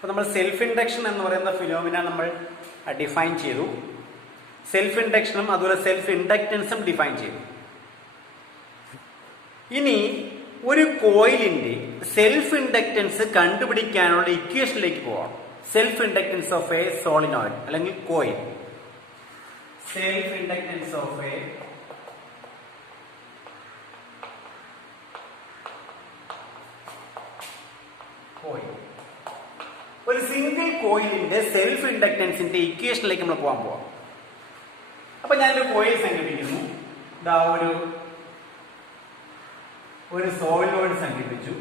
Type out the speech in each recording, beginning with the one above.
അപ്പോൾ നമ്മൾ self induction എന്ന് പറയുന്ന ഫിനോമിന നമ്മൾ ഡിഫൈൻ ചെയ്തു. സെൽഫ് ഇൻഡക്ഷനും അതുപോലെ സെൽഫ് ഇൻഡക്റ്റൻസും ഡിഫൈൻ ചെയ്തു. ഇനി ഒരു കോയിലിന്റെ സെൽഫ് ഇൻഡക്റ്റൻസ് കണ്ടുപിടിക്കാനുള്ള ഇക്വേഷനിലേക്ക് പോവാം. Self inductance of a solenoid അല്ലെങ്കിൽ coil. Self inductance of a coil. ഒരു സിംഗിൾ കോയിലിന്റെ സെൽഫ് ഇൻഡക്റ്റൻസിന്റെ ഇക്വേഷനിലേക്ക് നമ്മൾ പോവാം. അപ്പൊ ഞാനൊരു കോയിൽ സങ്കല്പിക്കുന്നു. ഇതാ ഒരു സോളിനോയിഡ് സങ്കല്പിച്ചു.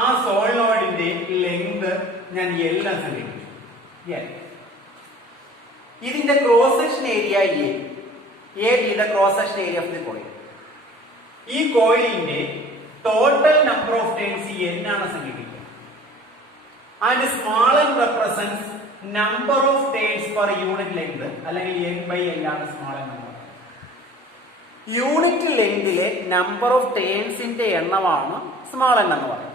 ആ സോളിനോയിഡിന്റെ ലെങ്ത് ഞാൻ എല്ലാം സങ്കല്പിച്ചു. ഇതിന്റെ cross section area a cross section area of the coil. ഈ കോയിലിന്റെ total number of turns n ആണ് സങ്കല്പിക്കുക. And small n represents number of turns per unit length, അല്ലെങ്കിൽ n/l ആണ് സ്മാൾ n നമ്പർ. യൂണിറ്റ് ലെങ്തിലെ നമ്പർ ഓഫ് ടേൺസിന്റെ എണ്ണമാണ് small n എന്ന് പറയുന്നത്.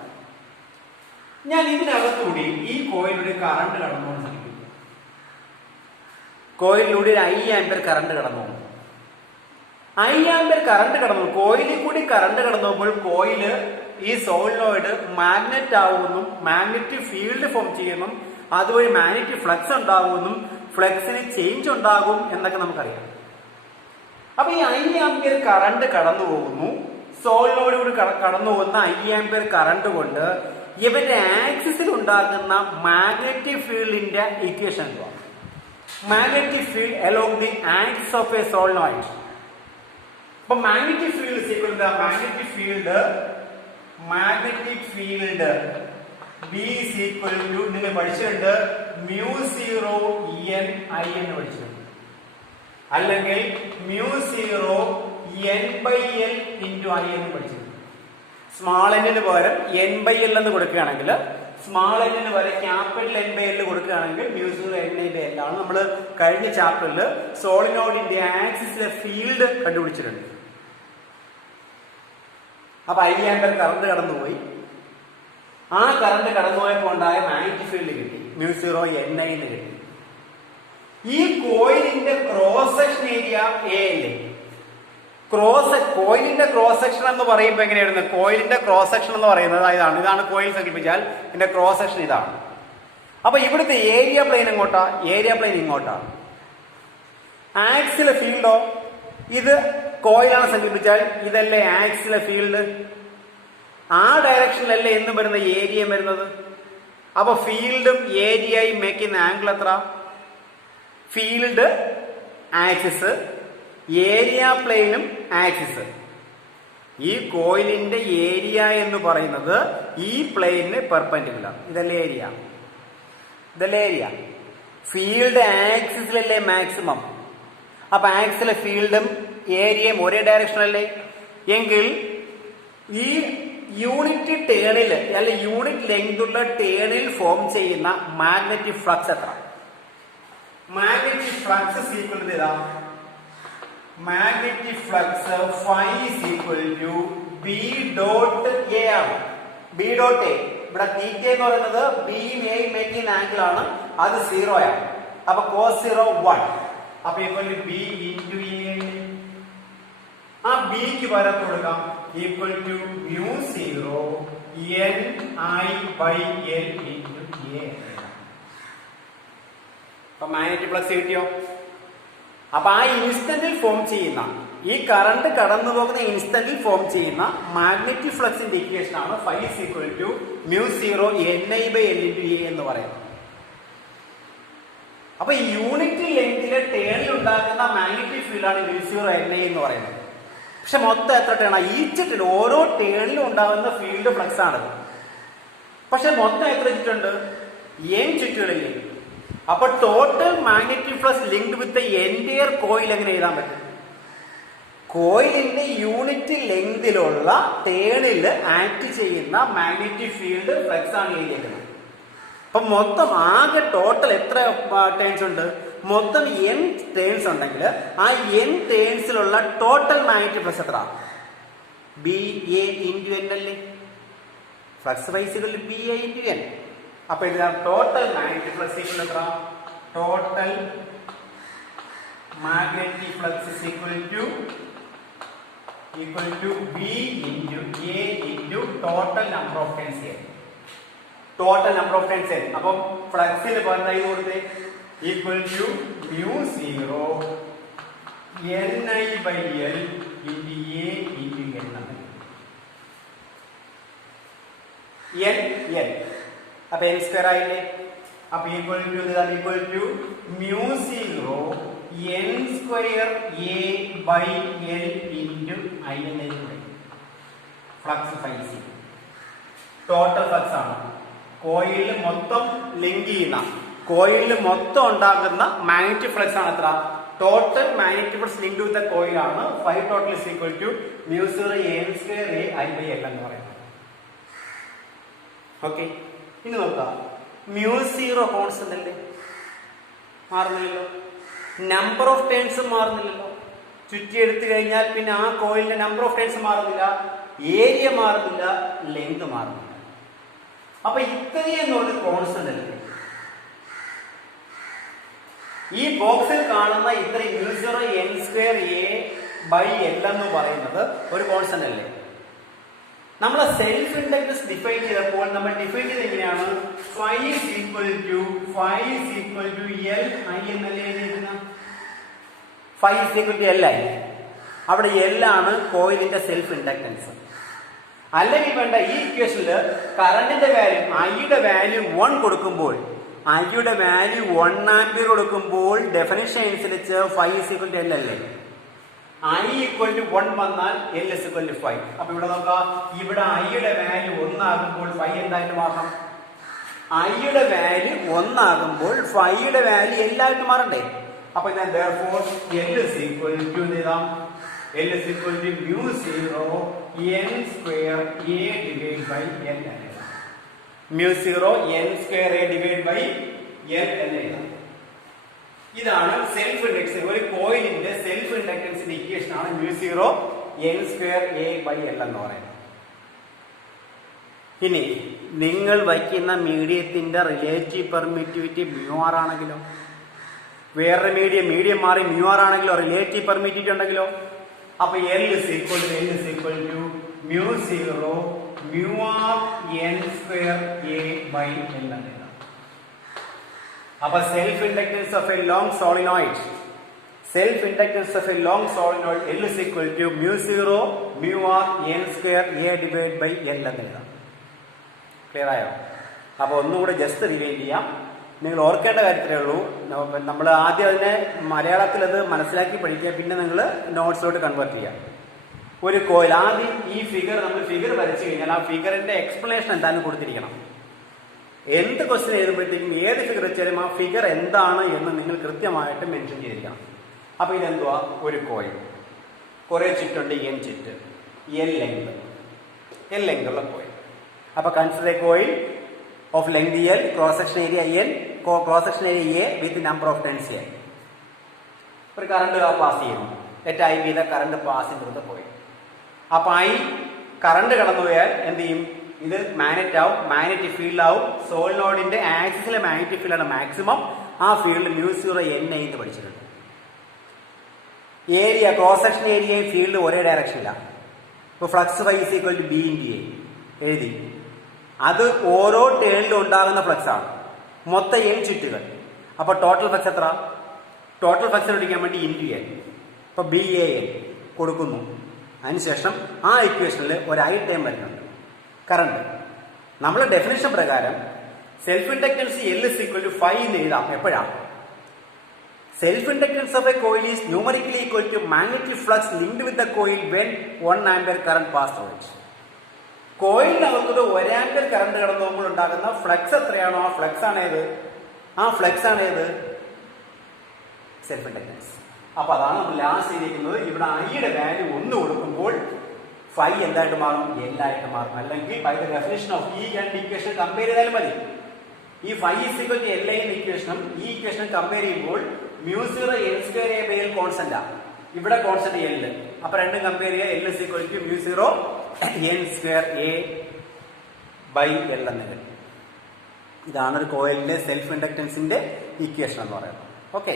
ഞാൻ ഇതിനകത്തൂടെ ഈ കോയിലൂടെ കറണ്ട് കടന്നു സങ്കല്പിക്കും. കോയിലൂടെ ഒരു 1 ആംപിയർ കറണ്ട് കടന്നു. 1 ആംപിയർ കറണ്ട് കടന്നു. കോയിലിൽ കൂടി കറണ്ട് കടന്നു പോകുമ്പോൾ കോയില് ഈ സോളിനോയിഡ് മാഗ്നറ്റ് ആവുമെന്നും മാഗ്നറ്റിക് ഫീൽഡ് ഫോം ചെയ്യുമെന്നും അതുവഴി മാഗ്നറ്റിക് ഫ്ലക്സ് ഉണ്ടാകുമെന്നും ഫ്ലക്സിന് ചേഞ്ച് ഉണ്ടാകും എന്നൊക്കെ നമുക്കറിയാം. അപ്പൊ ഈ 1 ആംപിയർ കറണ്ട് കടന്നു പോകുന്നു. സോളിനോയിഡ് കൂടി കടന്നു പോകുന്ന 1 ആംപിയർ കറണ്ട് കൊണ്ട് ഇവന്റെ ആക്സിസിൽ ഉണ്ടാകുന്ന മാഗ്നറ്റിക് ഫീൽഡിന്റെ ഇക്വേഷൻ എന്തുവാ? Magnetic field along the axis of a solenoid. അപ്പൊ magnetic field equal to magnetic field B is equal to, നിങ്ങൾ പഠിച്ചിട്ടുണ്ട്, μ0 n I എന്ന് പഠിച്ചിട്ടുണ്ട്. അല്ലെങ്കിൽ μ0 n/l into I എന്ന് പഠിച്ചിട്ടുണ്ട്. സ്മാൾ n പകരം n/l എന്ന് കൊടുക്കുകയാണെങ്കിൽ, സ്മാൾ n പകരം ക്യാപിറ്റൽ n/l കൊടുക്കുകയാണെങ്കിൽ μ0 n/l ആണ്. നമ്മൾ കഴിഞ്ഞ ചാപ്റ്ററിൽ സോളിനോയിഡിന്റെ ആക്സിസിലെ ഫീൽഡ് കണ്ടുപിടിച്ചിട്ടുണ്ട്. അപ്പൊ 1 ആംപിയർ കറണ്ട് കടന്നുപോയി. ആ കറണ്ട് കടന്നുപോയപ്പോൾ ഉണ്ടായ മാഗ്നറ്റിക് ഫീൽഡ് കിട്ടി, μ0 n എന്ന് കിട്ടി. ഈ കോയിലിന്റെ ക്രോസ് സെക്ഷൻ ഏരിയ A അല്ലേ? കോയിലിന്റെ ക്രോസ് സെക്ഷൻ എന്ന് പറയുമ്പോൾ എങ്ങനെയായിരുന്നു? കോയിലിന്റെ ക്രോസ് സെക്ഷൻ എന്ന് പറയുന്നത് ഇതാണ് കോയിൽ സങ്കല്പിച്ചാൽ ഇതിന്റെ ക്രോസ് സെക്ഷൻ ഇതാണ്. അപ്പൊ ഇവിടുത്തെ ഏരിയ പ്ലെയിൻ എങ്ങോട്ടാ? ഏരിയ പ്ലെയിൻ ഇങ്ങോട്ടാണ്. ആക്സിലെ ഫീൽഡോ? ഇത് കോയിലാണ് സങ്കല്പിച്ചാൽ ഇതല്ലേ ആക്സിലെ ഫീൽഡ്? ആ ഡയറക്ഷനിലല്ലേ എന്ന് വരുന്ന ഏരിയ വരുന്നത്. അപ്പൊ ഫീൽഡും ഏരിയയും മേക്കുന്ന ആംഗിൾ എത്ര? ഫീൽഡ് ആക്സിസ്, ഏരിയ പ്ലെയിനും ആക്സിസ്. ഈ കോയിലിന്റെ ഏരിയ എന്ന് പറയുന്നത് ഈ പ്ലെയിനിന് പെർപെൻഡിക്കുലർ. ഇതല്ലേ ഏരിയ? ഫീൽഡ് ആക്സിസിലല്ലേ മാക്സിമം. അപ്പൊ ആക്സിലെ ഫീൽഡും ഏരിയയും ഒരേ ഡയറക്ഷനല്ലേ? എങ്കിൽ ഈ യൂണിറ്റ് ടേണിൽ അല്ലെ യൂണിറ്റ് ലെങ്ത് ഉള്ള ടേണിൽ ഫോം ചെയ്യുന്ന മാഗ്നറ്റിക് ഫ്ലക്സ് എത്ര? മാഗ്നറ്റിക് ഫ്ലക്സ് ഈക്വൽ ടു ഇതാ, magnetic flux phi is equal to B dot A ആണ്. B dot A ഇവിടെ തീറ്റ എന്ന് പറയുന്നത് ബിയും എയും മേക്കിംഗ് ആംഗിൾ ആണ്. അത് 0 ആണ്. അപ്പൊ cos 0 1. അപ്പൊ equal to B into A. ആ ബിക്ക് പകരം കൊടുക്കാം equal to μ0 n/l into A. അപ്പൊ മാഗ്നറ്റിക് ഫ്ലക്സ് കിട്ടിയോ? അപ്പൊ ആ ഇൻസ്റ്റന്റിൽ ഫോം ചെയ്യുന്ന, ഈ കറണ്ട് കടന്നു പോകുന്ന ഇൻസ്റ്റന്റിൽ ഫോം ചെയ്യുന്ന മാഗ്നറ്റിക് ഫ്ലക്സിന്റെ ഇക്വേഷൻ ആണ് phi is equal to μ0 n/l into A എന്ന് പറയുന്നത്. അപ്പൊ യൂണിറ്റ് ലെങ്തിലെ ടേണിൽ ഉണ്ടാകുന്ന മാഗ്നറ്റിക് ഫീൽഡ് ആണ് μ0 n എന്ന് പറയുന്നത്. പക്ഷെ മൊത്തം എത്ര ടേണാ? ഈച്ച് ടേൺ, ഓരോ ടേണിലും ഉണ്ടാകുന്ന ഫീൽഡ് ഫ്ലക്സ് ആണ്. പക്ഷെ മൊത്തം എത്ര ചുറ്റുണ്ട്? n ചുറ്റുകളില്ലേ? അപ്പൊ ടോട്ടൽ മാഗ്നറ്റിക് ഫ്ലക്സ് ലിങ്ക്ഡ് വിത്ത് എൻറ്റയർ കോയിൽ എങ്ങനെ എഴുതാൻ പറ്റും? കോയിലിന്റെ യൂണിറ്റ് ലെങ്തിലുള്ള ടേണിൽ ആക്ട് ചെയ്യുന്ന മാഗ്നറ്റിക് ഫീൽഡ് ഫ്ലക്സ് ആണ് എഴുതിയിരിക്കുന്നത്. അപ്പൊ മൊത്തം ആകെ ടോട്ടൽ എത്ര ടേൺസ് ഉണ്ട്? മൊത്തം n ടേൺസ് ഉണ്ടെങ്കിൽ ആ n ടേൺസിലുള്ള ടോട്ടൽ മാഗ്നറ്റിക് ഫ്ലക്സ് എത്ര? BA into N അല്ലേ? Flux phi is equal BA into N. അപ്പൊ ഇത് ടോട്ടൽ മാഗ്നറ്റിക് ഫ്ലക്സ് ഈക്വൽ എത്ര? Total magnetic flux equal to B into A into total number of turns N. Total number of turns N. അപ്പം ഫ്ലക്സിന് പറഞ്ഞായി കൊടുത്തേ equal to mu 0 ni by L into A into N. N അപ്പൊ n square ആയില്ലേ? അപ്പൊ equal to mu 0 n square A by L into I എന്ന് flux phi is total flux ആണ്. കോയിലിൽ മൊത്തം ലിങ്ക് ചെയ്യുന്ന കോയിലിൽ മൊത്തം ഉണ്ടാകുന്ന മാഗ്നറ്റിക് ഫ്ലക്സ് ആണ് എത്ര? Total magnetic flux link with the coil ആണ് 5 total is equal to mu 0 n square A I by L എന്ന് പറയുന്നത്. ഓക്കെ, ഇനി നോക്കാം. മ്യൂ 0 കോൺസ്റ്റന്റ് അല്ലേ, മാറുന്നില്ലല്ലോ. നമ്പർ ഓഫ് ടേൺസ് മാറുന്നില്ലല്ലോ. ചുറ്റി എടുത്തു കഴിഞ്ഞാൽ പിന്നെ ആ കോയിലിന്റെ നമ്പർ ഓഫ് ടേൺസ് മാറുന്നില്ല, ഏരിയ മാറുന്നില്ല, ലെങ്ത് മാറുന്നില്ല. അപ്പൊ ഇത്രയും എന്ന് പറഞ്ഞ കോൺസ്റ്റന്റ് അല്ലേ. ഈ ബോക്സിൽ കാണുന്ന ഇത്രയും mu 0 n square A by L എന്ന് പറയുന്നത് ഒരു കോൺസ്റ്റന്റ് അല്ലേ. നമ്മൾ സെൽഫ് ഇൻഡക്റ്റൻസ് ഡിഫൈൻ ചെയ്തപ്പോൾ നമ്മൾ ഡിഫൈൻ ചെയ്ത് എങ്ങനെയാണ്? phi is equal to L I എന്നല്ലേ എഴുതുന്നത്. phi is equal to L I. അവിടെ L ആണ് കോയിലിന്റെ സെൽഫ് ഇൻഡക്റ്റൻസ്. അല്ലെങ്കിൽ വേണ്ട, ഈ ഇക്വേഷനിൽ കറണ്ടിന്റെ വാല്യൂ ഐയുടെ വാല്യൂ 1 കൊടുക്കുമ്പോൾ, ഐയുടെ വാല്യൂ 1 ആംപിയർ കൊടുക്കുമ്പോൾ ഡെഫിനിഷൻ അനുസരിച്ച് phi is equal to L അല്ലേ. I equal to 1 വന്നാൽ L is equal to 5. അപ്പൊ ഇവിടെ നോക്കാം, ഇവിടെ ഐയുടെ വാല്യൂ 1 ആകുമ്പോൾ phi എന്തായിട്ട് മാറണം? ഐയുടെ വാല്യൂ 1 ആകുമ്പോൾ phiയുടെ വാല്യൂ L ആയിട്ട് മാറണ്ടേ? അപ്പൊ ഞാൻ therefore L is equal to എഴുതാം. L is equal to mu 0 n square A divided by L എന്ന് എഴുതാം. Mu 0 n square A divided by L എന്ന് എഴുതാം. ഇതാണ് സെൽഫ് ഇൻഡക്റ്റൻസ്. ഒരു കോയിലിന്റെ സെൽഫ് ഇൻഡക്റ്റൻസിന്റെ ഇക്വേഷൻ ആണ് mu 0 n square A by L എന്ന് പറയുന്നത്. ഇനി നിങ്ങൾ വയ്ക്കുന്ന മീഡിയത്തിന്റെ റിലേറ്റീവ് പെർമിറ്റിവിറ്റി മ്യൂ ആർ ആണെങ്കിലോ, വേറൊരു മീഡിയം മാറി മ്യൂ ആർ ആണെങ്കിലോ, റിലേറ്റീവ് പെർമിറ്റിവിറ്റി ഉണ്ടെങ്കിലോ, അപ്പൊ L is equal to mu 0 mu R n square A by L എന്ന് എഴുതാം. അപ്പൊ self inductance of a long solenoid L is equal to mu 0 mu R n square A divided by L എന്ന് എഴുതാം. Clear ആയോ? അപ്പൊ ഒന്നുകൂടെ just rewind ചെയ്യാം. നിങ്ങൾ ഓർക്കേണ്ട കാര്യത്തിലേ ഉള്ളൂ, നമ്മൾ ആദ്യം അതിനെ മലയാളത്തിൽ അത് മനസ്സിലാക്കി പഠിക്കുക, പിന്നെ നിങ്ങൾ നോട്ട്സിലോട്ട് കൺവേർട്ട് ചെയ്യാം. ഒരു കോയിൽ ആദ്യം ഈ നമ്മൾ ഫിഗർ വരച്ചു കഴിഞ്ഞാൽ ആ ഫിഗറിന്റെ എക്സ്പ്ലനേഷൻ എന്താണെന്ന് കൊടുത്തിരിക്കണം. എന്ത് ക്വസ്റ്റ്യൻ എഴുതുമ്പോഴത്തേക്കും ഏത് ഫിഗർ വെച്ചാലും ആ ഫിഗർ എന്താണ് എന്ന് നിങ്ങൾ കൃത്യമായിട്ട് മെൻഷൻ ചെയ്തിരിക്കണം. അപ്പൊ ഇതെന്തുവാ? ഒരു കോയിൽ, കുറെ ചുറ്റുണ്ട്, n ചുറ്റ്, L ലെങ്ത് ഉള്ള കോയിൽ. അപ്പൊ consider A coil of length L, cross section area N, cross section area A with number of turns A. ഒരു കറണ്ട് പാസ് ചെയ്യുന്നു. Let I be the current passing through the coil. അപ്പൊ I current കടന്നു പോയാൽ എന്ത് ചെയ്യും? ഇത് magnet ആവും, magnetic field ആവും. സോളിനോയിഡിന്റെ ആക്സിസിലെ മാഗ്നറ്റിക് ഫീൽഡ് ആണ് മാക്സിമം. ആ ഫീൽഡ് മ്യൂ 0 n എന്ന് പഠിച്ചിട്ടുണ്ട്. ഏരിയ, ക്രോസ് സെക്ഷൻ ഏരിയയും ഫീൽഡ് ഒരേ ഡയറക്ഷനിലാണ്. ഇപ്പൊ flux phi is equal to B into A എഴുതി. അത് ഓരോ ടേണിലും ഉണ്ടാകുന്ന ഫ്ലക്സ് ആണ്. മൊത്തം n ചുറ്റുകൾ. അപ്പൊ ടോട്ടൽ ഫ്ലക്സ് എത്ര? ടോട്ടൽ ഫ്ലക്സ് പിടിക്കാൻ വേണ്ടി ഇൻറ്റു N. ഇപ്പൊ BAN കൊടുക്കുന്നു. അതിനുശേഷം ആ ഇക്വേഷനിൽ ഒരു I ടേം വരുന്നുണ്ട്, കറണ്ട്. നമ്മളെ ഡെഫിനിഷൻ പ്രകാരം self inductance L is equal to 5 എന്ന് എഴുതാം. എപ്പോഴാണ്? Self inductance of a coil is numerically equal to magnetic flux linked with the coil when 1 ampere current pass through it. കോയിലിനകത്തോട് 1 ampere current കടന്നു പോകുമ്പോൾ ഉണ്ടാകുന്ന flux എത്രയാണോ ആ ഫ്ലക്സ് ആണ് ഏത്? Self inductance. അപ്പൊ അതാണ് നമ്മൾ ലാസ്റ്റ് ചെയ്തിരിക്കുന്നത്. ഇവിടെ ഐയുടെ വാല്യൂ 1 കൊടുക്കുമ്പോൾ phi എന്തായിട്ട് മാറും? L ആയിട്ട് മാറും. അല്ലെങ്കിൽ ബൈ ദ ഡെഫിനിഷൻ ഓഫ് ഈ രണ്ട് ഇക്വേഷൻ കമ്പയർ ചെയ്താലും മതി. ഈ phi is equal to L എന്ന ഇക്വേഷനും ഈ ഇക്വേഷനും കമ്പയർ ചെയ്യുമ്പോൾ mu 0 n square A by L constant ആണ്, ഇവിടെ കോൺസ്റ്റന്റ് L. അപ്പൊ രണ്ടും കമ്പയർ ചെയ്യുക. L is equal to mu 0 n square A by L എന്ന്. ഇതാണ് ഒരു കോയിലിന്റെ സെൽഫ് ഇൻഡക്റ്റൻസിന്റെ ഇക്വേഷൻ എന്ന് പറയുന്നത്. ഓക്കെ.